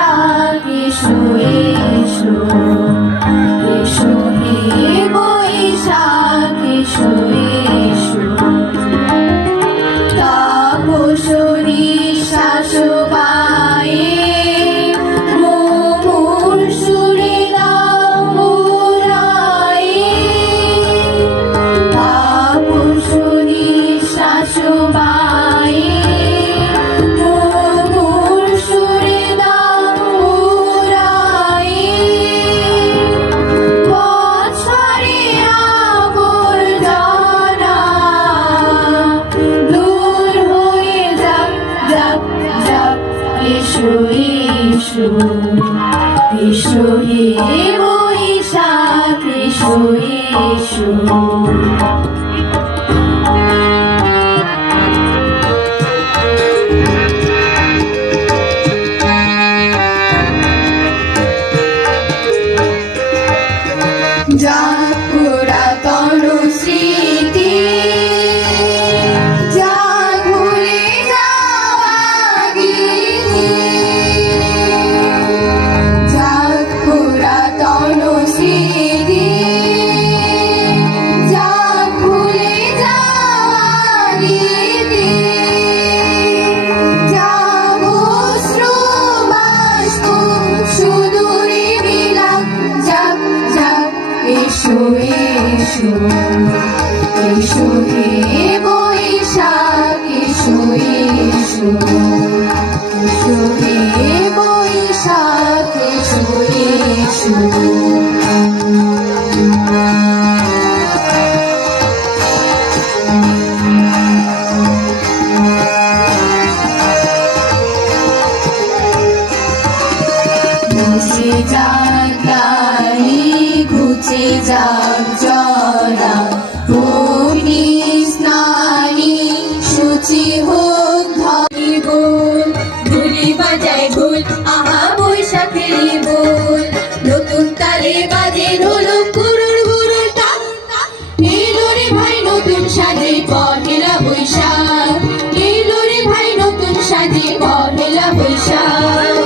বৈশাখ এসো এসো, এসো হে বৈশাখ এসো এসো। তাপসী শাশুবায়ে মুমুর সুরে দামুরায়ে। তাপসী শাশুবায়ে মুমুর সুরে দামুরায়ে। বছরে আবর্জনা দূর হয়ে যাক যাক যাক। এসো এসো, এসো হে বৈশাখ এসো এসো। যাক পুরাতন স্মৃতি, যাক ভুলে যাওয়া গীতি। যাক পুরাতন স্মৃতি, যাক ভুলে যাওয়া গীতি। যাক অশ্রু বাষ্প সুদূরে বিলাপ যাক যাক। এসো এসো, এসো হে বৈশাখ এসো এসো, এসো হে বৈশাখ এসো এসো। মুছে যাক গাড়ি ঘুচে যাক জরা, অগ্নি স্নানি শুচি হোক ধরি বল। ঢুলি বাজায় ঢোল আহা বৈশাখের বল, নতুন তালে বাজে ঢোলক গুরুর গুরুর টাক। এলো রে ভাই নতুন সাজে পহেলা বৈশাখ, এলো রে ভাই নতুন সাজে পহেলা বৈশাখ।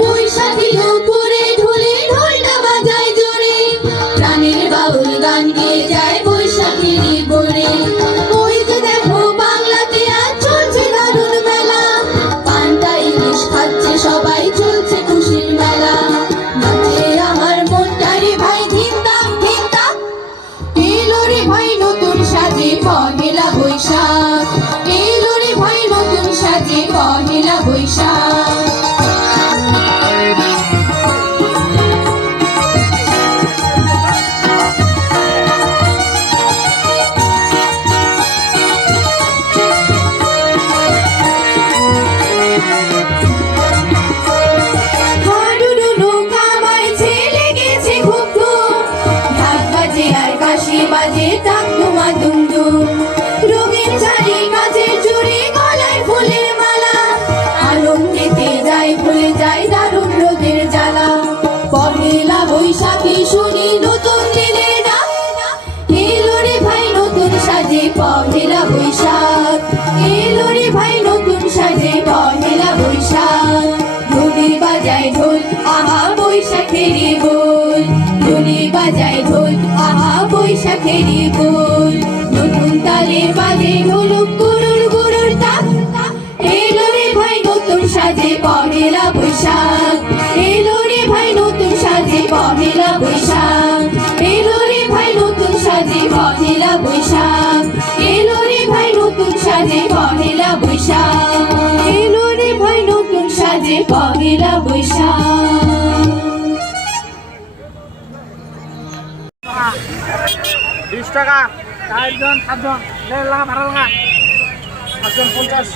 বৈশাখী দুপুরে ঢোলে ঢোলটা বাজায় জোরে, প্রাণের বাউল গান গেয়ে যায় বৈশাখীর বনে। ওই যে দেখো বাংলাতে আজ চলছে দারুণ মেলা, পান্তা ইলিশ খাচ্ছে সবাই চলছে খুশির মেলা। নাচে আমার মনটা রে ভাই ধিমতাম ধিমতাম। এলো রে ভাই নতুন সাজে পহেলা বৈশাখ, এলো রে ভাই নতুন সাজে পহেলা বৈশাখ। হাডুডু নৌকা বাইছে লেগেছে খুব ধুম, ঢাক বাজে আর কাশি বাজে টাক ধুমা দুম দুম। রঙিন শাড়ি কাচের চুড়ি গলায় ফুলের মালা, আনন্দেতে যায় ভুলে যায় দারুণ রোদের জ্বালা। পহেলা বৈশাখী শুনি নতুন দিনের ডাক, এলো রে ভাই নতুন সাজে পহেলা বৈশাখ, এলো রে ভাই নতুন সাজে পহেলা বৈশাখ। ঢুলি বাজায় ঢোল আহা বৈশাখেরই বল, ঢুলি বাজায় ঢোল আহা বৈশাখেরই বল। নতুন তালে বাজে ঢোলক গুরুর গুরুর তাক। এলো রে ভাই নতুন সাজে পহেলা বৈশাখ, এলো রে ভাই নতুন সাজে পহেলা বৈশাখ। এলো রে ভাই নতুন সাজে পহেলা বৈশাখ, এলো রে ভাই নতুন সাজে পহেলা বৈশাখ। এলো রে ভাই নতুন সাজে পহেলা বৈশাখ। 20 টাকা 4 জন 7 জন 1.5 টাকা ভাড়া লাগা 5 জন 50।